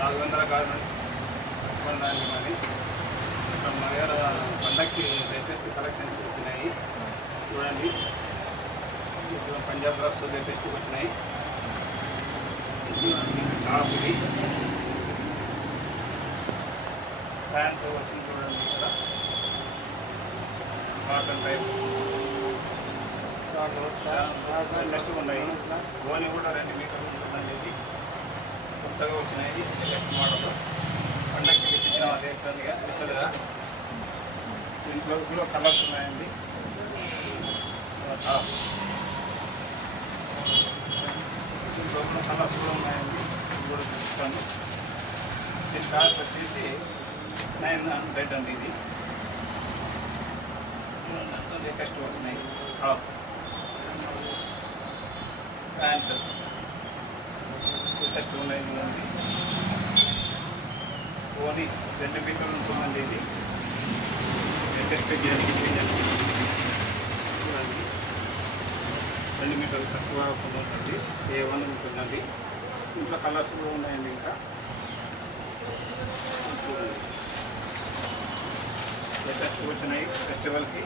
400 కాదు కొనడానికి మరి ఇక్కడ మా దగ్గర పండక్కి లేటెస్ట్ కలెక్షన్స్ వచ్చినాయి చూడండి. పంజాబ్ డ్రెస్ లేటెస్ట్ వచ్చినాయి. టాప్ ఇది ప్యాంట్ వచ్చింది చూడండి. ఇక్కడ కాటన్ టైప్ లేటెస్ట్ ఉన్నాయి. గోని కూడా 2 మీటర్లు ఉంటుందండి. ఇది కొత్తగా వచ్చినాయి లేటెస్ట్ మోడల్. పండక్కి తెచ్చిన అదే స్పెషల్గా దీంట్లో కలర్స్ ఉన్నాయండి. దీంట్లో కలర్స్ కూడా ఉన్నాయండి. కూడా చూస్తాను. దీని కాస్ట్ వచ్చేసి 900 అండి. ఇది లేటెస్ట్ ఉన్నాయి. ప్యాంట్ లేటెస్ట్ ఉన్నాయి చూడండి. ఓన్లీ 2 మీటర్లు ఉంటుందండి. ఇది లేటెస్ట్ చూడండి. 2 మీటర్లు తక్కువ ఉంటుంది. A1 ఉంటుందండి. ఇంట్లో కలర్స్ కూడా ఉన్నాయండి. ఇంకా లేటెస్ట్ వచ్చినాయి ఫెస్టివల్కి.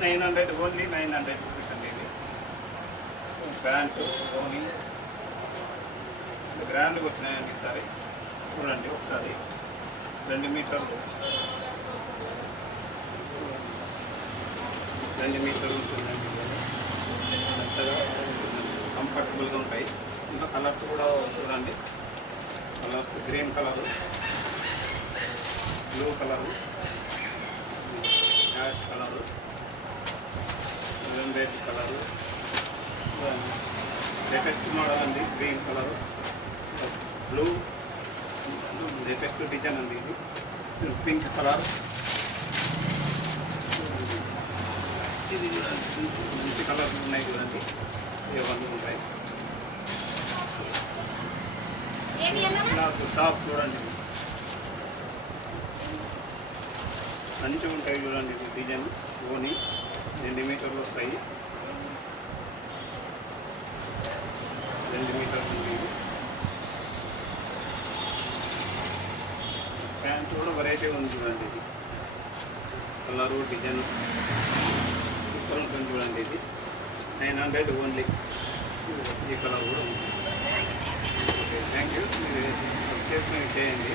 900 ఓన్లీ 900 రూపీస్ అండి. ఇది ప్యాంటు ఓన్లీ గ్రాండ్గా వచ్చినాయండి. ఈసారి చూడండి ఒకసారి. 2 మీటర్లు 2 మీటర్లు ఉంటుందండి. మెత్తగా ఉంటుందండి. కంఫర్టబుల్గా ఉంటాయి. ఇంకా కలర్స్ కూడా చూడండి. Colours green colour, blue colour, ash colour, red colour, latest model అండి. Green colour, blue latest design అండి. ఇది పింక్ కలర్. ఇది మంచి కలర్స్ ఉన్నాయి చూడండి. ఏవన్నీ ఉంటాయి. నాకు టాప్ చూడండి. మంచిగా ఉంటాయి చూడండి. ఇది డిజైన్ ఓని 2 మీటర్లు వస్తాయి. 2 మీటర్లు ఉంది. ప్యాంట్ కూడా వెరైటీ ఉంది చూడండి. ఇది కలరు డిజైన్ సూపర్ ఉంటుంది చూడండి. ఇది 900 ఓన్లీ. ఈ కలర్ కూడా ఉంది. Okay, thank you. మీరు సబ్స్క్రైబ్ చేయండి.